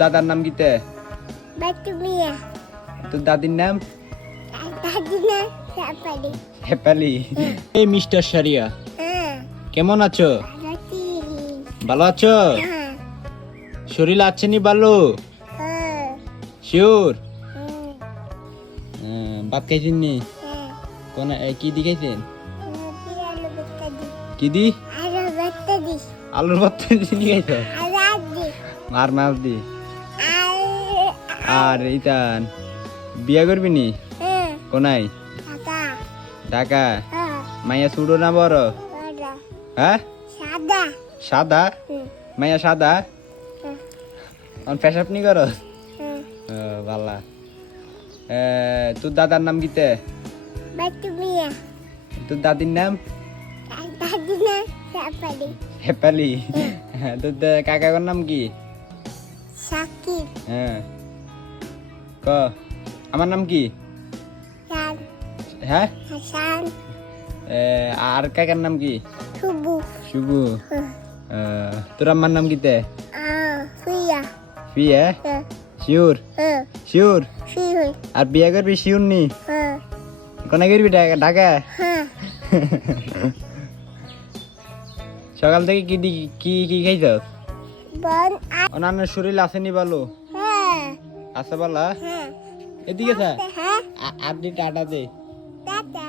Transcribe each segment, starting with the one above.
দাদার নাম কিতে? বাতুমিয়া। তোর দাদির নাম? দাদির নাম হেপালি। হেপালি। এই মিস্টার সারিয়া, হ্যাঁ। কেমন আছো? রাতি। ভালো আছো? হ্যাঁ। শরীর আছে নি ভালো? হ্যাঁ। শিওর? হুম। ভাত খাইছেন নি? হ্যাঁ। কোন কি দি খাইছেন? আলু ভর্তা দি। কি দি? আলু ভর্তা দি। আলুর ভর্তা চিনি খাইছো? আলু দি। আর মাছ দি। আলু। আর ইতান বিয়া করবি নি? হ্যাঁ। কোনাই? টাকা। ঢাকা? হ্যাঁ। মাইয়া ছোট না বড়? বড়। হ্যাঁ? সাদা। সাদা? হুম। মাইয়া সাদা? হুম। অন পেশাব নি করো? হুম। ভালা। তোর দাদার নাম কিতে? বাতুমিয়া। তোর দাদির নাম? দাদির নাম হেপালি। হেপালি। তোর কাকার নাম কি? সাকিব। হ্যাঁ ক আমার নাম কি? শান। হ্যাঁ হাসান। আর কাকার নাম কি? সুবু। শুভু। তোর আম্মার নাম কিতে? সুইয়া। ফিয়া? শিওর? শিওর? শিহুই। আর বিয়া করবি শিওর নি? হ্যাঁ। কোনা করবি ঢাকা? হ্যাঁ। সকাল থেকে কি কি খাইছ? বন। অন্যান্য শরীর আসেনি ভালো? হ্যাঁ। আছে বালা? হ্যাঁ। এদিকে স্যার হ্যাঁ। আপনি টাটা দে টাটা।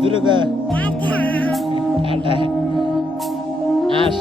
দুর্গা টাটা। টাটা আস